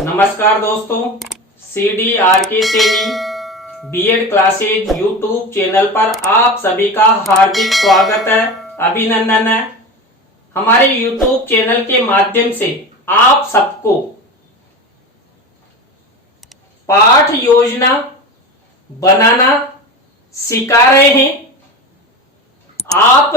नमस्कार दोस्तों, CDRK Saini BEd classes YouTube channel पर आप सभी का हार्दिक स्वागत है, अभिनंदन है। हमारे यूट्यूब चैनल के माध्यम से आप सबको पाठ योजना बनाना सिखा रहे हैं। आप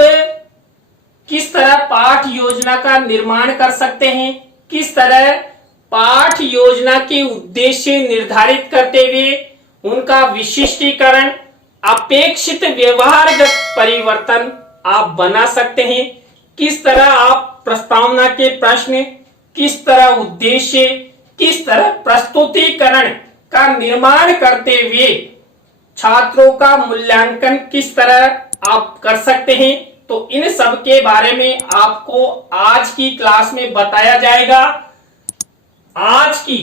किस तरह पाठ योजना का निर्माण कर सकते हैं, किस तरह पाठ योजना के उद्देश्य निर्धारित करते हुए उनका विशिष्टीकरण, अपेक्षित व्यवहारगत परिवर्तन आप बना सकते हैं, किस तरह आप प्रस्तावना के प्रश्न, किस तरह उद्देश्य, किस तरह प्रस्तुतिकरण का निर्माण करते हुए छात्रों का मूल्यांकन किस तरह आप कर सकते हैं, तो इन सब के बारे में आपको आज की क्लास में बताया जाएगा। आज की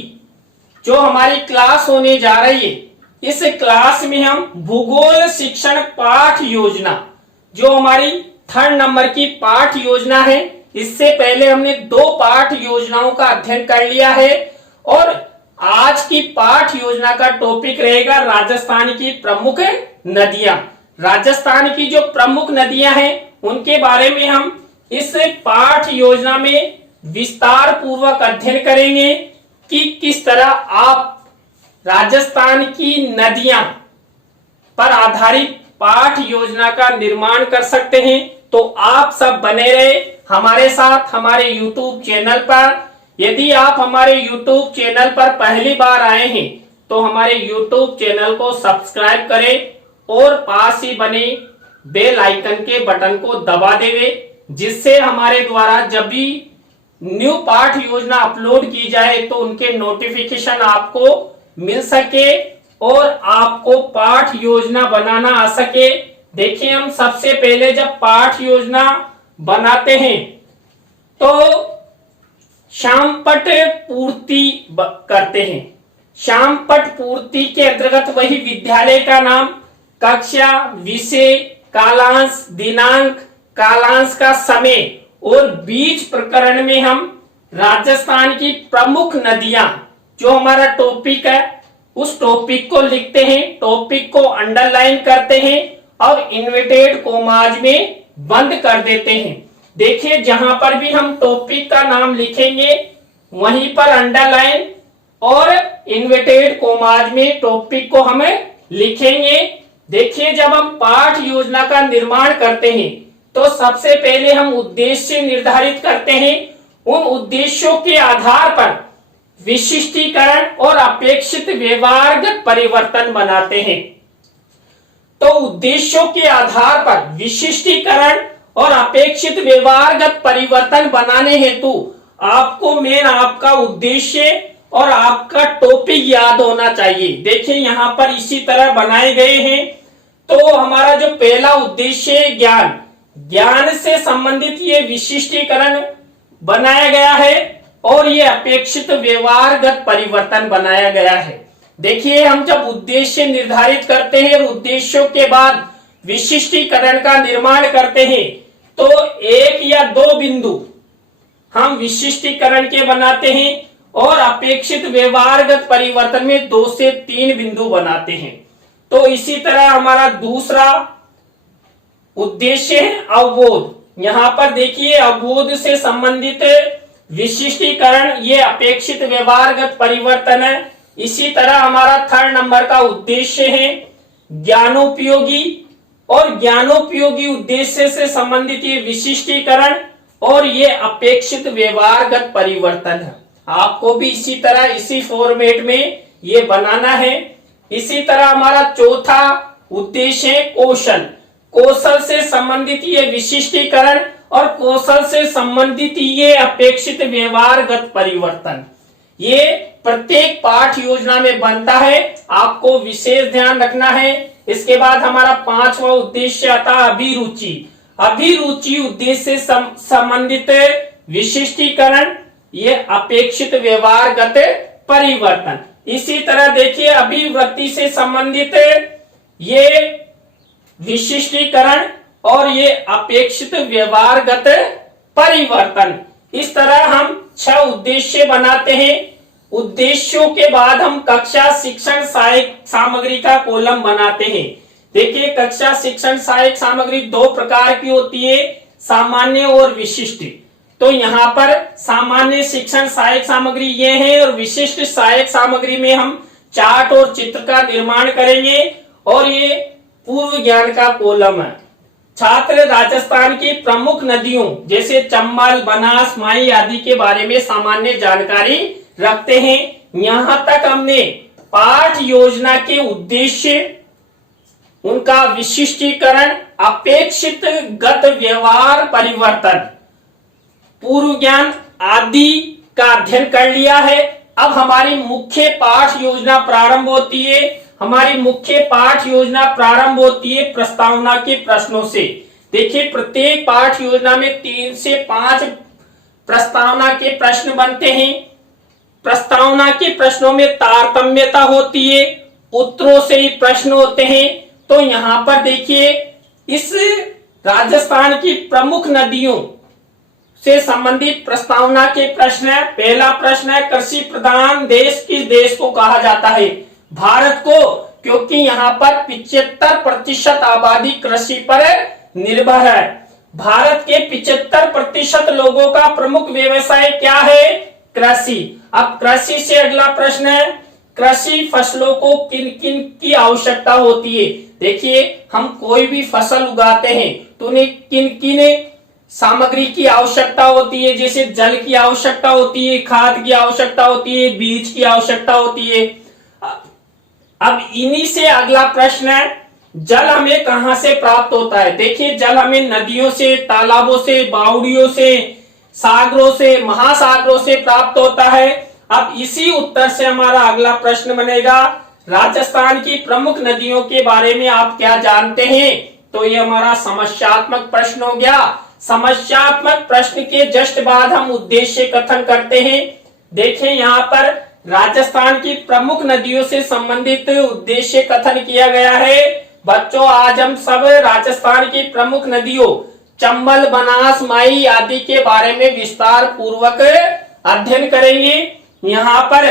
जो हमारी क्लास होने जा रही है, इस क्लास में हम भूगोल शिक्षण पाठ योजना, जो हमारी 3rd नंबर की पाठ योजना है, इससे पहले हमने 2 पाठ योजनाओं का अध्ययन कर लिया है और आज की पाठ योजना का टॉपिक रहेगा राजस्थान की प्रमुख नदियां। राजस्थान की जो प्रमुख नदियां हैं उनके बारे में हम इस पाठ योजना में विस्तार पूर्वक अध्ययन करेंगे कि किस तरह आप राजस्थान की नदियां पर आधारित पाठ योजना का निर्माण कर सकते हैं। तो आप सब बने रहे हमारे साथ हमारे YouTube चैनल पर। यदि आप हमारे YouTube चैनल पर पहली बार आए हैं तो हमारे YouTube चैनल को सब्सक्राइब करें और पास ही बने बेल आइकन के बटन को दबा देवे, जिससे हमारे द्वारा जब भी न्यू पाठ योजना अपलोड की जाए तो उनके नोटिफिकेशन आपको मिल सके और आपको पाठ योजना बनाना आ सके। देखिए, हम सबसे पहले जब पाठ योजना बनाते हैं तो शामपट पूर्ति करते हैं। शामपट पूर्ति के अंतर्गत वही विद्यालय का नाम, कक्षा, विषय, कालांश, दिनांक, कालांश का समय और बीच प्रकरण में हम राजस्थान की प्रमुख नदियां, जो हमारा टॉपिक है, उस टॉपिक को लिखते हैं, टॉपिक को अंडरलाइन करते हैं और इन्वर्टेड कॉमाज में बंद कर देते हैं। देखिए, जहां पर भी हम टॉपिक का नाम लिखेंगे वहीं पर अंडरलाइन और इन्वर्टेड कॉमाज में टॉपिक को हमें लिखेंगे। देखिए, जब हम पाठ योजना का निर्माण करते हैं तो सबसे पहले हम उद्देश्य निर्धारित करते हैं। उन उद्देश्यों के आधार पर विशिष्टीकरण और अपेक्षित व्यवहारगत परिवर्तन बनाते हैं। तो उद्देश्यों के आधार पर विशिष्टीकरण और अपेक्षित व्यवहारगत परिवर्तन बनाने हेतु आपको मेन आपका उद्देश्य और आपका टॉपिक याद होना चाहिए। देखिए, यहाँ पर इसी तरह बनाए गए हैं। तो हमारा जो पहला उद्देश्य है ज्ञान, ज्ञान से संबंधित ये विशिष्टीकरण बनाया गया है और ये अपेक्षित व्यवहारगत परिवर्तन बनाया गया है। देखिए, हम जब उद्देश्य निर्धारित करते हैं और उद्देश्यों के बाद विशिष्टीकरण का निर्माण करते हैं तो 1 या 2 बिंदु हम विशिष्टीकरण के बनाते हैं और अपेक्षित व्यवहारगत परिवर्तन में 2 से 3 बिंदु बनाते हैं। तो इसी तरह हमारा दूसरा उद्देश्य है अवबोध। यहाँ पर देखिए, अवबोध से संबंधित विशिष्टीकरण ये अपेक्षित व्यवहारगत परिवर्तन है। इसी तरह हमारा 3rd नंबर का उद्देश्य है ज्ञानोपयोगी और ज्ञानोपयोगी उद्देश्य से संबंधित ये विशिष्टीकरण और ये अपेक्षित व्यवहारगत परिवर्तन है। आपको भी इसी तरह इसी फॉर्मेट में ये बनाना है। इसी तरह हमारा चौथा उद्देश्य है कौशल। कौशल से संबंधित ये विशिष्टीकरण और कौशल से संबंधित ये अपेक्षित व्यवहारगत परिवर्तन, ये प्रत्येक पाठ योजना में बनता है। आपको विशेष ध्यान रखना है। इसके बाद हमारा 5वां उद्देश्य आता है अभिरुचि। अभिरुचि उद्देश्य से संबंधित विशिष्टीकरण, ये अपेक्षित व्यवहारगत परिवर्तन। इसी तरह देखिए, अभिवृत्ति से संबंधित ये विशिष्टीकरण और ये अपेक्षित व्यवहारगत परिवर्तन। इस तरह हम 6 उद्देश्य बनाते हैं उद्देश्यों के बाद हम कक्षा शिक्षण सहायक सामग्री का कॉलम बनाते हैं। देखिए, कक्षा शिक्षण सहायक सामग्री दो प्रकार की होती है, सामान्य और विशिष्ट। तो यहाँ पर सामान्य शिक्षण सहायक सामग्री ये है और विशिष्ट सहायक सामग्री में हम चार्ट और चित्र का निर्माण करेंगे और ये पूर्व ज्ञान का कॉलम है। छात्र राजस्थान की प्रमुख नदियों जैसे चंबल, बनास, माई आदि के बारे में सामान्य जानकारी रखते हैं। यहां तक हमने पाठ योजना के उद्देश्य, उनका विशिष्टीकरण, अपेक्षित गत व्यवहार परिवर्तन, पूर्व ज्ञान आदि का अध्ययन कर लिया है। अब हमारी मुख्य पाठ योजना प्रारंभ होती है। हमारी मुख्य पाठ योजना प्रारंभ होती है प्रस्तावना के प्रश्नों से। देखिए, प्रत्येक पाठ योजना में 3 से 5 प्रस्तावना के प्रश्न बनते हैं। प्रस्तावना के प्रश्नों में तारतम्यता होती है, उत्तरों से ही प्रश्न होते हैं। तो यहाँ पर देखिए, इस राजस्थान की प्रमुख नदियों से संबंधित प्रस्तावना के प्रश्न है। पहला प्रश्न है, कृषि प्रधान देश किस देश को कहा जाता है? भारत को, क्योंकि यहाँ पर 75% आबादी कृषि पर निर्भर है। भारत के 75% लोगों का प्रमुख व्यवसाय क्या है? कृषि। अब कृषि से अगला प्रश्न है, कृषि फसलों को किन किन की आवश्यकता होती है? देखिए, हम कोई भी फसल उगाते हैं तो उन्हें किन किन सामग्री की आवश्यकता होती है? जैसे जल की आवश्यकता होती है, खाद की आवश्यकता होती है, बीज की आवश्यकता होती है। अब इन्हीं से अगला प्रश्न है, जल हमें कहां से प्राप्त होता है? देखिए, जल हमें नदियों से, तालाबों से, बावड़ियों से, सागरों से, महासागरों से प्राप्त होता है। अब इसी उत्तर से हमारा अगला प्रश्न बनेगा, राजस्थान की प्रमुख नदियों के बारे में आप क्या जानते हैं? तो ये हमारा समस्यात्मक प्रश्न हो गया। समस्यात्मक प्रश्न के जस्ट बाद हम उद्देश्य कथन करते हैं। देखें, यहाँ पर राजस्थान की प्रमुख नदियों से संबंधित उद्देश्य कथन किया गया है। बच्चों, आज हम सब राजस्थान की प्रमुख नदियों चंबल, बनास, माई आदि के बारे में विस्तार पूर्वक अध्ययन करेंगे। यहाँ पर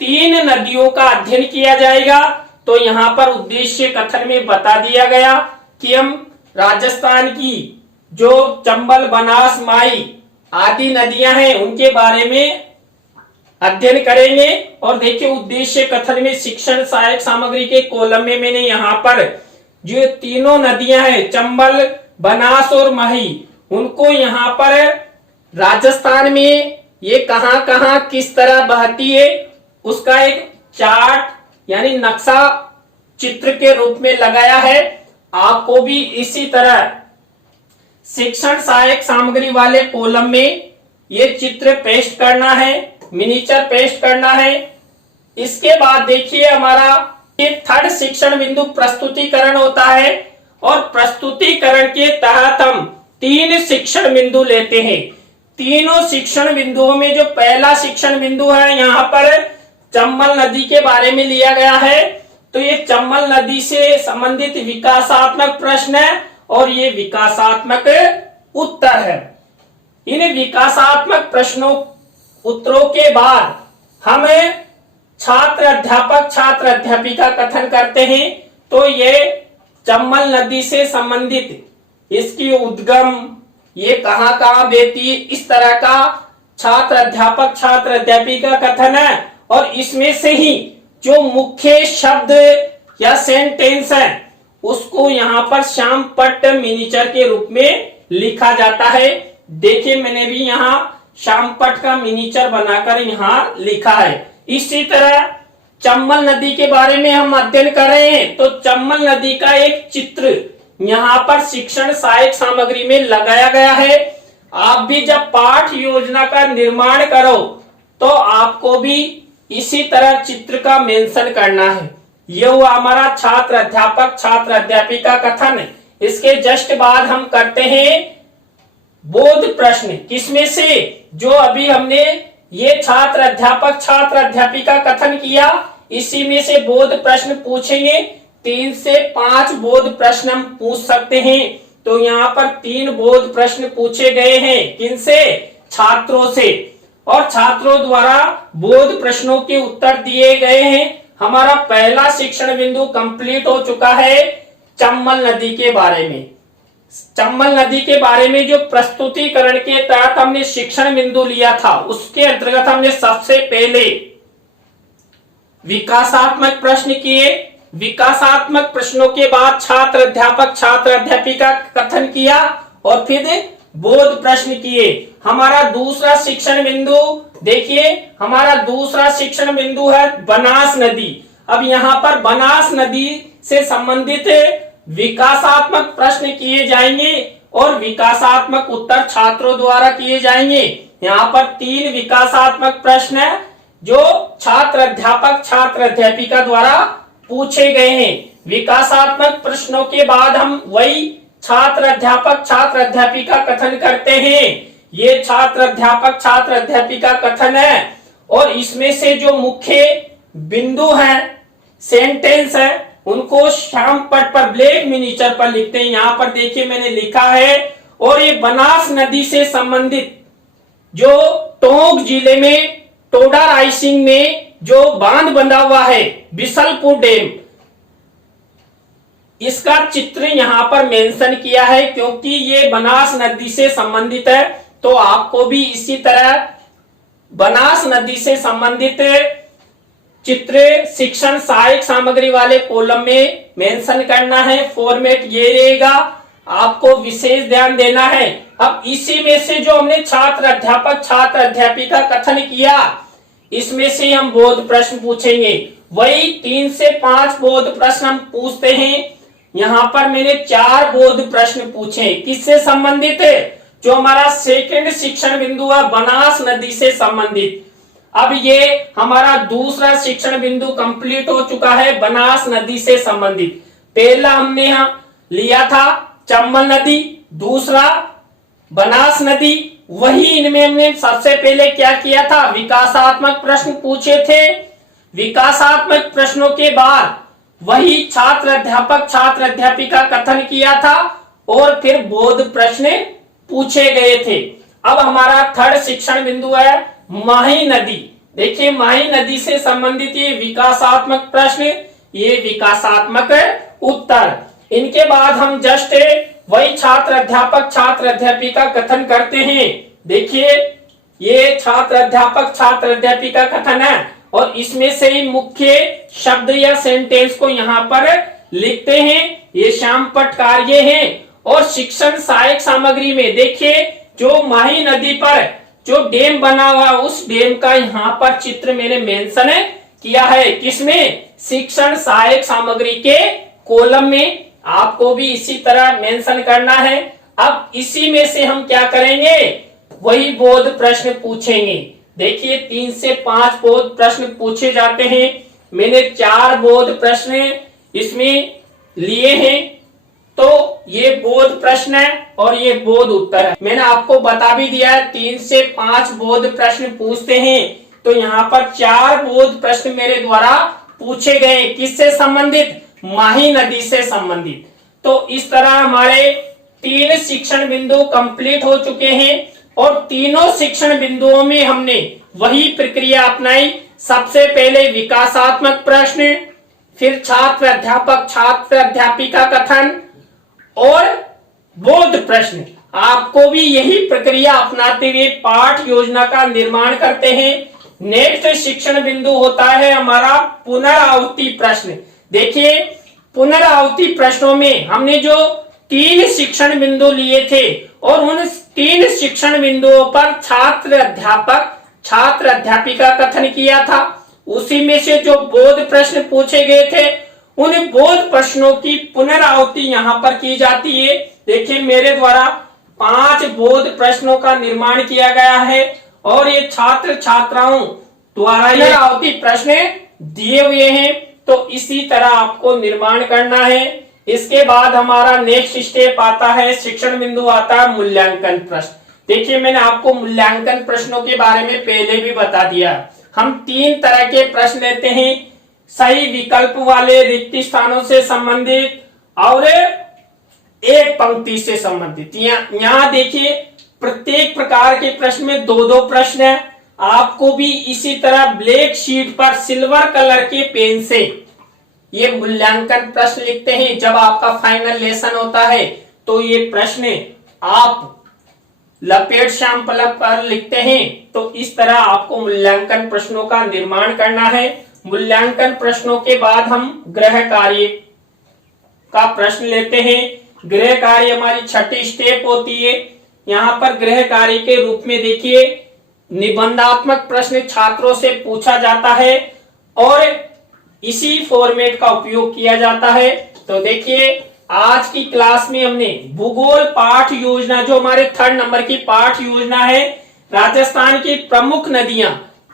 3 नदियों का अध्ययन किया जाएगा। तो यहाँ पर उद्देश्य कथन में बता दिया गया कि हम राजस्थान की जो चंबल, बनास, माई आदि नदियां हैं उनके बारे में अध्ययन करेंगे। और देखिए, उद्देश्य कथन में शिक्षण सहायक सामग्री के कॉलम में मैंने यहाँ पर जो तीनों नदियां हैं चंबल, बनास और माही, उनको यहाँ पर राजस्थान में ये कहां कहां किस तरह बहती है उसका एक चार्ट यानी नक्शा चित्र के रूप में लगाया है। आपको भी इसी तरह शिक्षण सहायक सामग्री वाले कॉलम में ये चित्र पेस्ट करना है, मिनिएचर पेस्ट करना है। इसके बाद देखिए, हमारा ये 3rd शिक्षण बिंदु प्रस्तुतिकरण होता है और प्रस्तुतिकरण के तहत हम 3 शिक्षण बिंदु लेते हैं। तीनों शिक्षण बिंदुओं में जो पहला शिक्षण बिंदु है, यहाँ पर चंबल नदी के बारे में लिया गया है। तो ये चंबल नदी से संबंधित विकासात्मक प्रश्न है और ये विकासात्मक उत्तर है। इन विकासात्मक प्रश्नों उत्तरों के बाद हम छात्र अध्यापक, छात्र अध्यापिका कथन करते हैं। तो ये चंबल नदी से संबंधित इसकी उद्गम, ये कहां कहां बहती है, इस तरह का छात्र अध्यापक, छात्र अध्यापिका कथन है। और इसमें से ही जो मुख्य शब्द या सेंटेंस है उसको यहाँ पर श्यामपट्ट मिनिएचर के रूप में लिखा जाता है। देखिए, मैंने भी यहाँ श्यामपट्ट का मिनिएचर बनाकर यहाँ लिखा है। इसी तरह चंबल नदी के बारे में हम अध्ययन कर रहे हैं। तो चंबल नदी का एक चित्र यहाँ पर शिक्षण सहायक सामग्री में लगाया गया है। आप भी जब पाठ योजना का निर्माण करो तो आपको भी इसी तरह चित्र का मेंशन करना है। यह हुआ हमारा छात्र अध्यापक, छात्र अध्यापिका कथन। इसके जस्ट बाद हम करते हैं बोध प्रश्न। किसमें से? जो अभी हमने ये छात्र अध्यापक, छात्र अध्यापिका कथन किया, इसी में से बोध प्रश्न पूछेंगे। 3 से 5 बोध प्रश्न हम पूछ सकते हैं। तो यहाँ पर 3 बोध प्रश्न पूछे गए हैं। किनसे? छात्रों से। और छात्रों द्वारा बोध प्रश्नों के उत्तर दिए गए हैं। हमारा पहला शिक्षण बिंदु कंप्लीट हो चुका है चंबल नदी के बारे में। चंबल नदी के बारे में जो प्रस्तुतिकरण के तहत हमने शिक्षण बिंदु लिया था, उसके अंतर्गत हमने सबसे पहले विकासात्मक प्रश्न किए। विकासात्मक प्रश्नों के बाद छात्र अध्यापक छात्र अध्यापिका कथन किया और फिर बोध प्रश्न किए। हमारा दूसरा शिक्षण बिंदु देखिए, हमारा दूसरा शिक्षण बिंदु है बनास नदी। अब यहाँ पर बनास नदी से संबंधित विकासात्मक प्रश्न किए जाएंगे और विकासात्मक उत्तर छात्रों द्वारा किए जाएंगे। यहाँ पर 3 विकासात्मक प्रश्न है जो छात्र अध्यापिका द्वारा पूछे गए हैं। विकासात्मक प्रश्नों के बाद हम वही छात्र अध्यापिका कथन करते हैं। ये छात्र अध्यापिका कथन है और इसमें से जो मुख्य बिंदु है, सेंटेंस है, उनको श्याम पट पर ब्लैक मिनीचर पर लिखते हैं। यहाँ पर देखिए मैंने लिखा है। और ये बनास नदी से संबंधित जो टोंक जिले में टोडा राइसिंग में जो बांध बंधा हुआ है बिसलपुर डैम, इसका चित्र यहां पर मेंशन किया है क्योंकि ये बनास नदी से संबंधित है। तो आपको भी इसी तरह बनास नदी से संबंधित चित्र शिक्षण सहायक सामग्री वाले कॉलम में मेंशन करना है। फॉर्मेट ये रहेगा, आपको विशेष ध्यान देना है। अब इसी में से जो हमने छात्र अध्यापिका कथन किया, इसमें से हम बोध प्रश्न पूछेंगे। वही 3 से 5 बोध प्रश्न हम पूछते हैं। यहाँ पर मैंने 4 बोध प्रश्न पूछे। किससे संबंधित है? जो हमारा सेकंड शिक्षण बिंदु है बनास नदी से संबंधित। अब ये हमारा दूसरा शिक्षण बिंदु कंप्लीट हो चुका है बनास नदी से संबंधित। पहला हमने यहाँ लिया था चंबल नदी, दूसरा बनास नदी। वही इनमें हमने सबसे पहले क्या किया था, विकासात्मक प्रश्न पूछे थे। विकासात्मक प्रश्नों के बाद वही छात्र अध्यापिका कथन किया था और फिर बोध प्रश्न पूछे गए थे। अब हमारा थर्ड शिक्षण बिंदु है माही नदी। देखिए माही नदी से संबंधित ये विकासात्मक प्रश्न, ये विकासात्मक उत्तर। इनके बाद हम जस्ट वही छात्र अध्यापिका कथन करते हैं। देखिए ये छात्र अध्यापिका कथन है और इसमें से ही मुख्य शब्द या सेंटेंस को यहाँ पर लिखते हैं। ये श्याम पट कार्य है। और शिक्षण सहायक सामग्री में देखिए जो माही नदी पर जो डैम बना हुआ उस डैम का यहाँ पर चित्र मैंने मेंशन किया है। किसमें? शिक्षण सहायक सामग्री के कॉलम में। आपको भी इसी तरह मेंशन करना है। अब इसी में से हम क्या करेंगे, वही बोध प्रश्न पूछेंगे। देखिए 3 से 5 बोध प्रश्न पूछे जाते हैं। मैंने 4 बोध प्रश्न इसमें लिए हैं। तो ये बोध प्रश्न है और ये बोध उत्तर है। मैंने आपको बता भी दिया है 3 से 5 बोध प्रश्न पूछते हैं। तो यहाँ पर 4 बोध प्रश्न मेरे द्वारा पूछे गए। किससे संबंधित? माही नदी से संबंधित। तो इस तरह हमारे 3 शिक्षण बिंदु कंप्लीट हो चुके हैं और तीनों शिक्षण बिंदुओं में हमने वही प्रक्रिया अपनाई। सबसे पहले विकासात्मक प्रश्न, फिर छात्र अध्यापिका कथन और बोध प्रश्न। आपको भी यही प्रक्रिया अपनाते हुए पाठ योजना का निर्माण करते हैं। नेक्स्ट शिक्षण बिंदु होता है हमारा पुनरावृत्ति प्रश्न। देखिए पुनरावृत्ति प्रश्नों में हमने जो 3 शिक्षण बिंदु लिए थे और उन 3 शिक्षण बिंदुओं पर छात्र अध्यापिका कथन किया था। उसी में से जो बोध प्रश्न पूछे गए थे उन बोध प्रश्नों की पुनरावृत्ति यहाँ पर की जाती है। देखिए मेरे द्वारा 5 बोध प्रश्नों का निर्माण किया गया है और ये छात्र छात्राओं द्वारा ये पुनरावृत्ति प्रश्न दिए हुए हैं। तो इसी तरह आपको निर्माण करना है। इसके बाद हमारा नेक्स्ट स्टेप आता है, शिक्षण बिंदु आता है मूल्यांकन प्रश्न। देखिए मैंने आपको मूल्यांकन प्रश्नों के बारे में पहले भी बता दिया। हम 3 तरह के प्रश्न लेते हैं, सही विकल्प वाले, रिक्त स्थानों से संबंधित और एक पंक्ति से संबंधित। यहाँ देखिए प्रत्येक प्रकार के प्रश्न में 2-2 प्रश्न है। आपको भी इसी तरह ब्लैक शीट पर सिल्वर कलर के पेन से ये मूल्यांकन प्रश्न लिखते हैं। जब आपका फाइनल लेसन होता है तो ये प्रश्न आप लपेट श्याम फलक पर लिखते हैं। तो इस तरह आपको मूल्यांकन प्रश्नों का निर्माण करना है। मूल्यांकन प्रश्नों के बाद हम गृह कार्य का प्रश्न लेते हैं। गृह कार्य हमारी छठी स्टेप होती है। यहाँ पर गृह कार्य के रूप में देखिए निबंधात्मक प्रश्न छात्रों से पूछा जाता है और इसी फॉर्मेट का उपयोग किया जाता है। तो देखिए आज की क्लास में हमने भूगोल पाठ योजना, जो हमारे 3rd नंबर की पाठ योजना है, राजस्थान की प्रमुख नदियां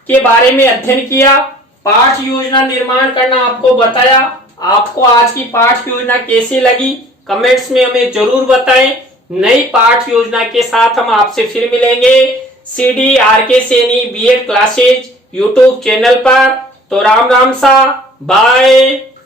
के बारे में अध्ययन किया। पाठ योजना निर्माण करना आपको बताया। आपको आज की पाठ योजना कैसी लगी कमेंट्स में हमें जरूर बताएं। नई पाठ योजना के साथ हम आपसे फिर मिलेंगे CD RK Saini BEd classes YouTube channel पर। तो राम राम सा, बाय।